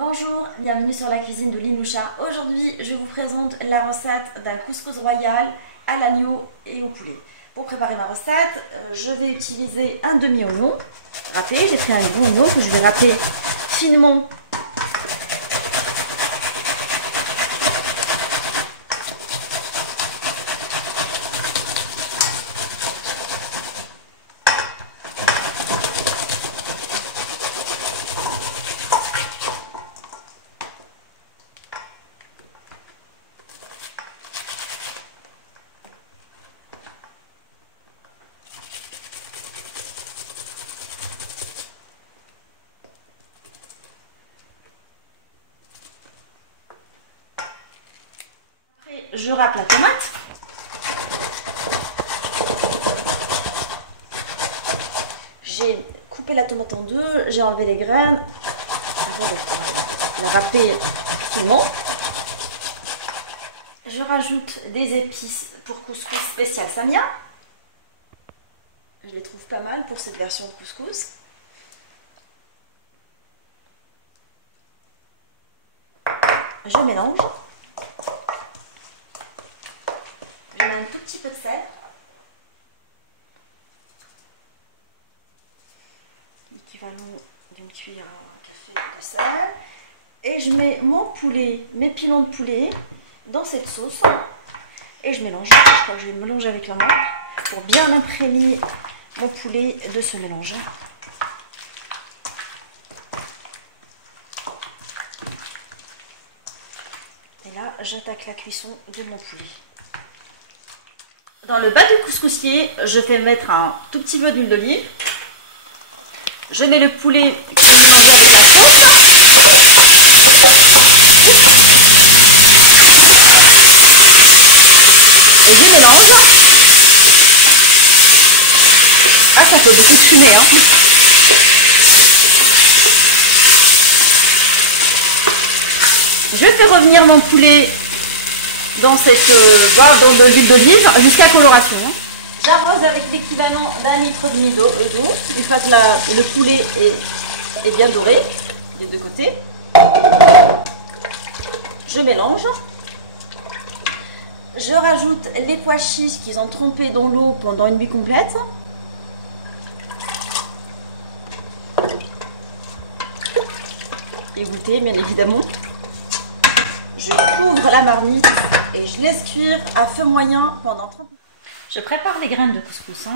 Bonjour, bienvenue sur la cuisine de Linoucha. Aujourd'hui, je vous présente la recette d'un couscous royal à l'agneau et au poulet. Pour préparer ma recette, je vais utiliser un demi-oignon râpé. J'ai pris un gros oignon que je vais râper finement. Je râpe la tomate. J'ai coupé la tomate en deux, j'ai enlevé les graines. Je vais la râper finement. Je rajoute des épices pour couscous spécial Samia. Je les trouve pas mal pour cette version de couscous. Je mélange. Je mets un tout petit peu de sel. L'équivalent d'une cuillère à café de sel. Et je mets mon poulet, mes pilons de poulet dans cette sauce. Et je mélange. Je crois que je vais mélanger avec la main pour bien imprégner mon poulet de ce mélange. Et là, j'attaque la cuisson de mon poulet. Dans le bas du couscoussier, je vais mettre un tout petit peu d'huile d'olive. Je mets le poulet que je mélange avec la sauce. Et je mélange. Ah, ça fait beaucoup de fumée, hein. Je fais revenir mon poulet dans cette dans de l'huile d'olive jusqu'à coloration. J'arrose avec l'équivalent d'1,5 litre d'eau. Une fois que le poulet est bien doré des deux côtés, je mélange. Je rajoute les pois chiches qu'ils ont trempés dans l'eau pendant une nuit complète. Égoutter bien évidemment. Je couvre la marmite et je laisse cuire à feu moyen pendant 30 minutes. Je prépare les graines de couscous.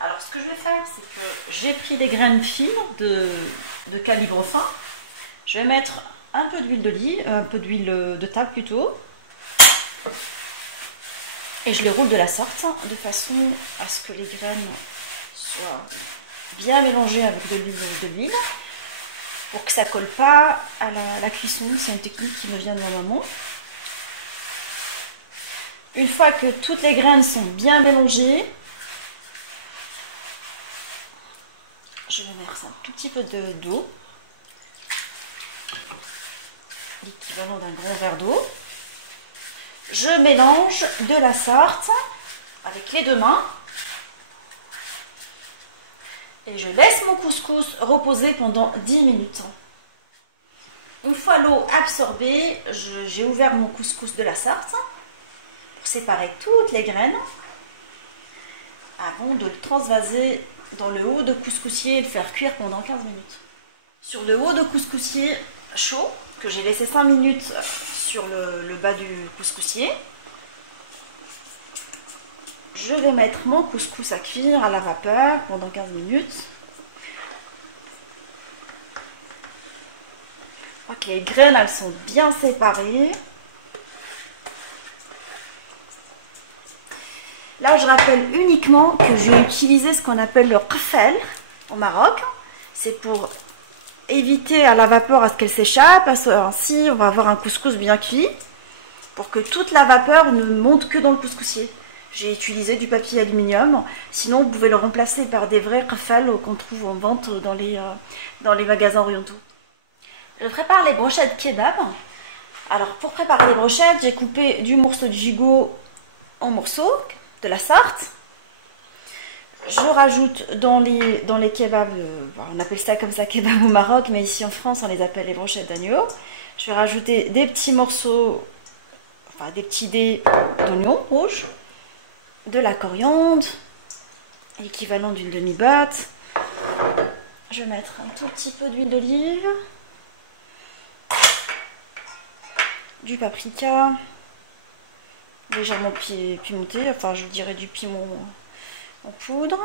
Alors ce que je vais faire, c'est que j'ai pris des graines fines de calibre fin. Je vais mettre un peu d'huile d'olive, un peu d'huile de table plutôt. Et je les roule de la sorte, de façon à ce que les graines soient bien mélangées avec de l'huile. Pour que ça ne colle pas à la cuisson. C'est une technique qui me vient de ma maman. Une fois que toutes les graines sont bien mélangées, je vais mettre un tout petit peu d'eau, l'équivalent d'un grand verre d'eau. Je mélange de la sorte avec les deux mains. Et je laisse mon couscous reposer pendant 10 minutes. Une fois l'eau absorbée, j'ai ouvert mon couscous de la sorte pour séparer toutes les graines avant de le transvaser dans le haut de couscoussier et le faire cuire pendant 15 minutes. Sur le haut de couscoussier chaud, que j'ai laissé 5 minutes sur le bas du couscoussier, je vais mettre mon couscous à cuire à la vapeur pendant 15 minutes. Ok, les graines, elles sont bien séparées. Là, je rappelle uniquement que j'ai utilisé ce qu'on appelle le qfel au Maroc. C'est pour éviter à la vapeur à ce qu'elle s'échappe. Ainsi, on va avoir un couscous bien cuit pour que toute la vapeur ne monte que dans le couscoussier. J'ai utilisé du papier aluminium, sinon vous pouvez le remplacer par des vrais qfel qu'on trouve en vente dans les magasins orientaux. Je prépare les brochettes kebab. Alors pour préparer les brochettes, j'ai coupé du morceau de gigot en morceaux, de la sorte. Je rajoute dans les kebabs, on appelle ça comme ça kebab au Maroc, mais ici en France on les appelle les brochettes d'agneau. Je vais rajouter des petits morceaux, enfin des petits dés d'oignon rouge, de la coriandre, l'équivalent d'une demi-botte. Je vais mettre un tout petit peu d'huile d'olive, du paprika, légèrement pimenté, enfin je dirais du piment en poudre,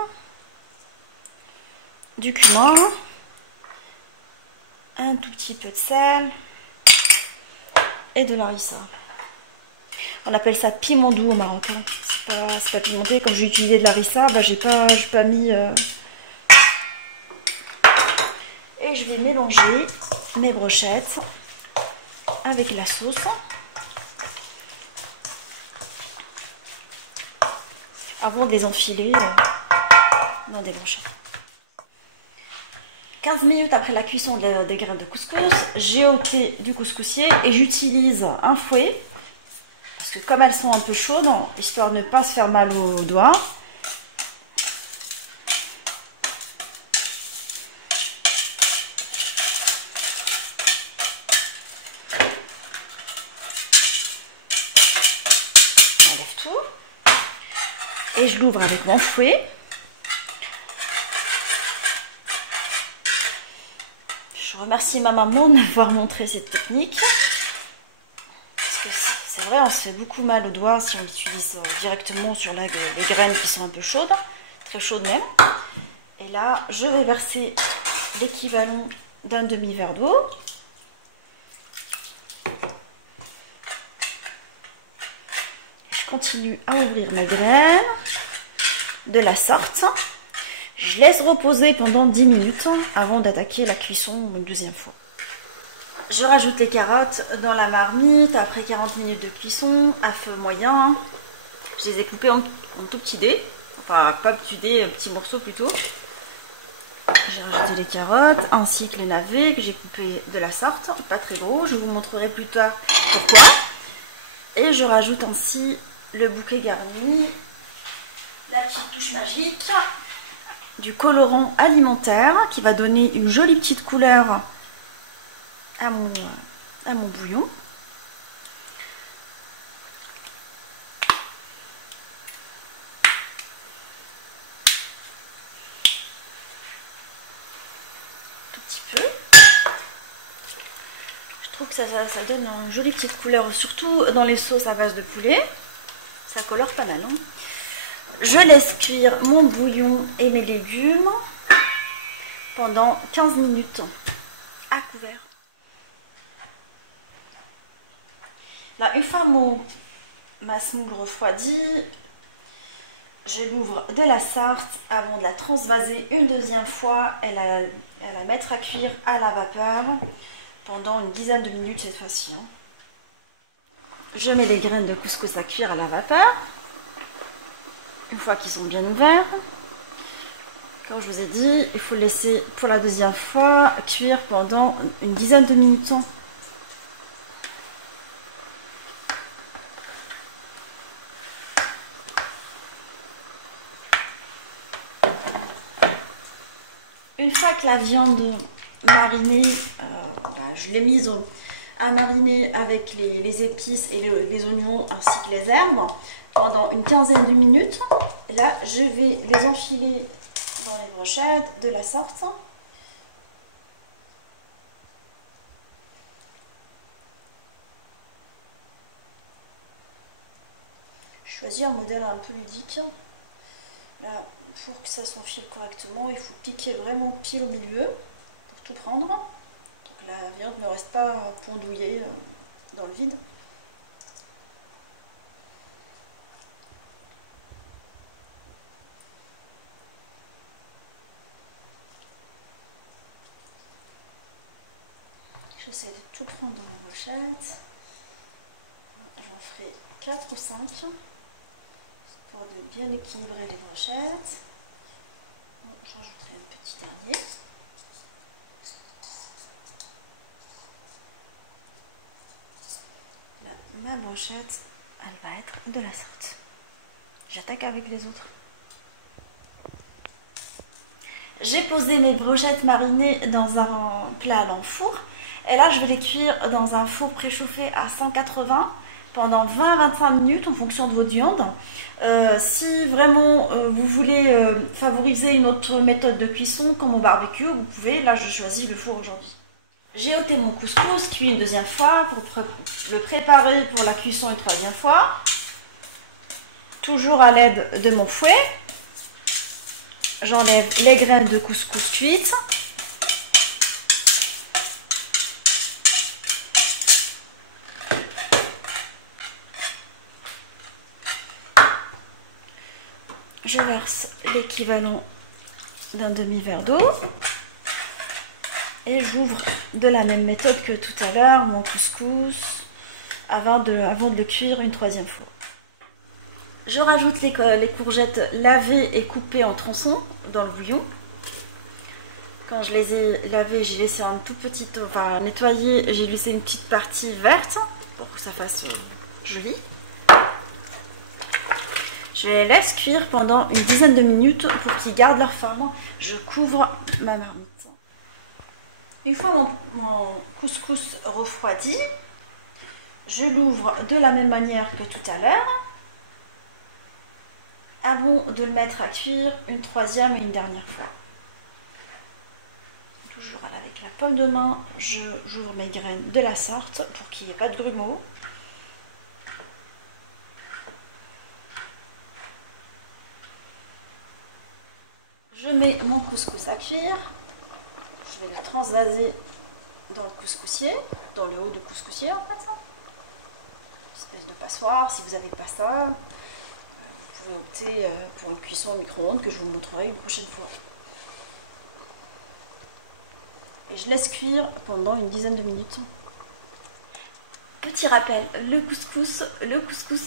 du cumin, un tout petit peu de sel et de l'harissa. On appelle ça piment doux au Maroc. Hein. C'est pas pimenté. Comme j'ai utilisé de l'harissa, bah, j'ai pas mis. Et je vais mélanger mes brochettes avec la sauce. Avant de les enfiler dans des brochettes. 15 minutes après la cuisson des graines de couscous, j'ai ôté du couscoussier et j'utilise un fouet. Parce que comme elles sont un peu chaudes, histoire de ne pas se faire mal aux doigts, j'enlève tout. Et je l'ouvre avec mon fouet. Je remercie ma maman de m'avoir montré cette technique. Parce que c'est vrai, on se fait beaucoup mal aux doigts si on l'utilise directement sur les graines qui sont un peu chaudes. Très chaudes même. Et là, je vais verser l'équivalent d'un demi-verre d'eau. Je continue à ouvrir mes graines de la sorte. Je laisse reposer pendant 10 minutes avant d'attaquer la cuisson une deuxième fois. Je rajoute les carottes dans la marmite après 40 minutes de cuisson à feu moyen. Je les ai coupées en tout petits dés. Enfin, pas petits dés, petits morceaux plutôt. J'ai rajouté les carottes ainsi que les navets que j'ai coupés de la sorte. Pas très gros, je vous montrerai plus tard pourquoi. Et je rajoute ainsi le bouquet garni, la petite touche magique, du colorant alimentaire qui va donner une jolie petite couleur à mon bouillon. Tout petit peu. Je trouve que ça donne une jolie petite couleur, surtout dans les sauces à base de poulet. Ça colore pas mal. Hein. Je laisse cuire mon bouillon et mes légumes pendant 15 minutes à couvert. Là, une fois ma semoule refroidie, je l'ouvre de la sorte avant de la transvaser une deuxième fois et la mettre à cuire à la vapeur pendant une dizaine de minutes cette fois-ci. Hein. Je mets les graines de couscous à cuire à la vapeur. Une fois qu'ils sont bien ouverts, comme je vous ai dit, il faut laisser pour la deuxième fois cuire pendant une dizaine de minutes. Une fois que la viande marinée, je l'ai mise à mariner avec les épices et les oignons ainsi que les herbes pendant une quinzaine de minutes. Et là, je vais les enfiler dans les brochettes de la sorte. Je choisis un modèle un peu ludique. Là, pour que ça s'enfile correctement, il faut piquer vraiment pile au milieu pour tout prendre. Donc la viande ne reste pas pendouillée dans le vide. J'essaie de tout prendre dans la brochette. J'en ferai 4 ou 5 pour de bien équilibrer les brochettes. J'en rajouterai un petit dernier. Là, ma brochette, elle va être de la sorte. J'attaque avec les autres. J'ai posé mes brochettes marinées dans un plat à l'enfour. Et là, je vais les cuire dans un four préchauffé à 180 pendant 20-25 minutes en fonction de votre viande. Si vraiment vous voulez favoriser une autre méthode de cuisson comme au barbecue, vous pouvez. Là, je choisis le four aujourd'hui. J'ai ôté mon couscous, cuit une deuxième fois pour le préparer pour la cuisson une troisième fois. Toujours à l'aide de mon fouet. J'enlève les graines de couscous cuites. Je verse l'équivalent d'un demi-verre d'eau. Et j'ouvre de la même méthode que tout à l'heure mon couscous avant de le cuire une troisième fois. Je rajoute les courgettes lavées et coupées en tronçons dans le bouillon. Quand je les ai lavées, j'ai laissé un tout petit, enfin nettoyé, j'ai laissé une petite partie verte pour que ça fasse joli. Je les laisse cuire pendant une dizaine de minutes pour qu'ils gardent leur forme. Je couvre ma marmite. Une fois mon couscous refroidi, je l'ouvre de la même manière que tout à l'heure, avant de le mettre à cuire une troisième et une dernière fois. Toujours avec la paume de main, j'ouvre mes graines de la sorte pour qu'il n'y ait pas de grumeaux. Je mets mon couscous à cuire. Je vais le transvaser dans le couscoussier, dans le haut du couscoussier en fait. Une espèce de passoire. Si vous n'avez pas ça, vous pouvez opter pour une cuisson au micro-ondes que je vous montrerai une prochaine fois. Et je laisse cuire pendant une dizaine de minutes. Petit rappel, le couscous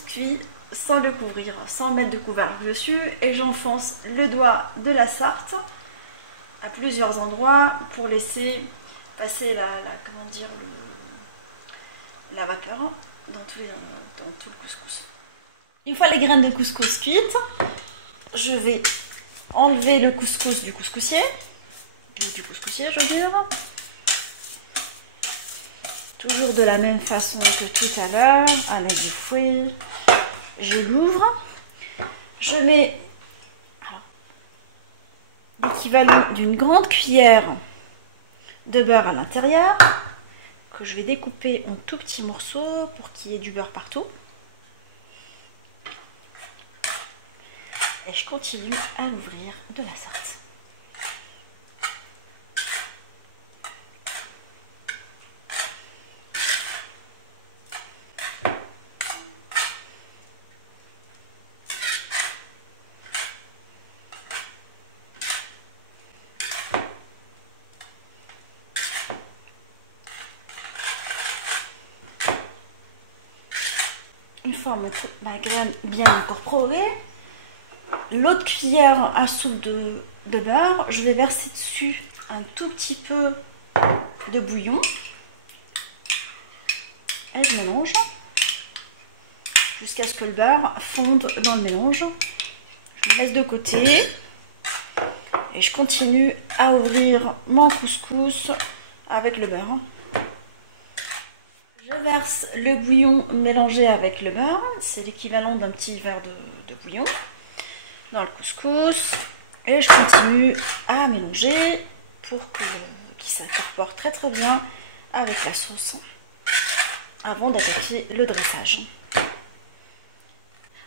cuit sans le couvrir, sans mettre de couvercle dessus, et j'enfonce le doigt de la sarthe à plusieurs endroits pour laisser passer la vapeur dans tout le couscous. Une fois les graines de couscous cuites, je vais enlever le couscous du couscoussier, je veux dire. Toujours de la même façon que tout à l'heure, à l'aide du fouet. Je l'ouvre. Je mets l'équivalent d'une grande cuillère de beurre à l'intérieur, que je vais découper en tout petits morceaux pour qu'il y ait du beurre partout. Et je continue à l'ouvrir de la sorte. Une fois ma graine bien incorporée, l'autre cuillère à soupe de beurre, je vais verser dessus un tout petit peu de bouillon et je mélange jusqu'à ce que le beurre fonde dans le mélange. Je le laisse de côté et je continue à ouvrir mon couscous avec le beurre. Je verse le bouillon mélangé avec le beurre, c'est l'équivalent d'un petit verre de bouillon, dans le couscous. Et je continue à mélanger pour qu'il s'incorpore très très bien avec la sauce avant d'attaquer le dressage.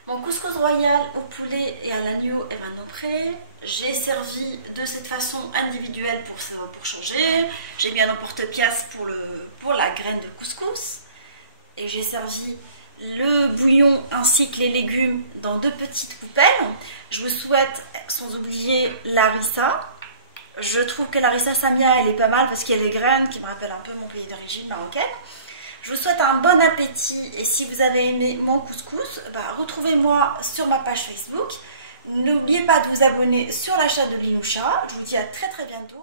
Mon couscous royal au poulet et à l'agneau est maintenant prêt. J'ai servi de cette façon individuelle pour changer. J'ai mis un emporte-pièce pour la graine de couscous. Et j'ai servi le bouillon ainsi que les légumes dans 2 petites poubelles. Je vous souhaite, sans oublier l'harissa. Je trouve que l'harissa samia, elle est pas mal parce qu'il y a des graines qui me rappellent un peu mon pays d'origine marocaine. Je vous souhaite un bon appétit et si vous avez aimé mon couscous, retrouvez-moi sur ma page Facebook. N'oubliez pas de vous abonner sur la chaîne de Linoucha. Je vous dis à très très bientôt.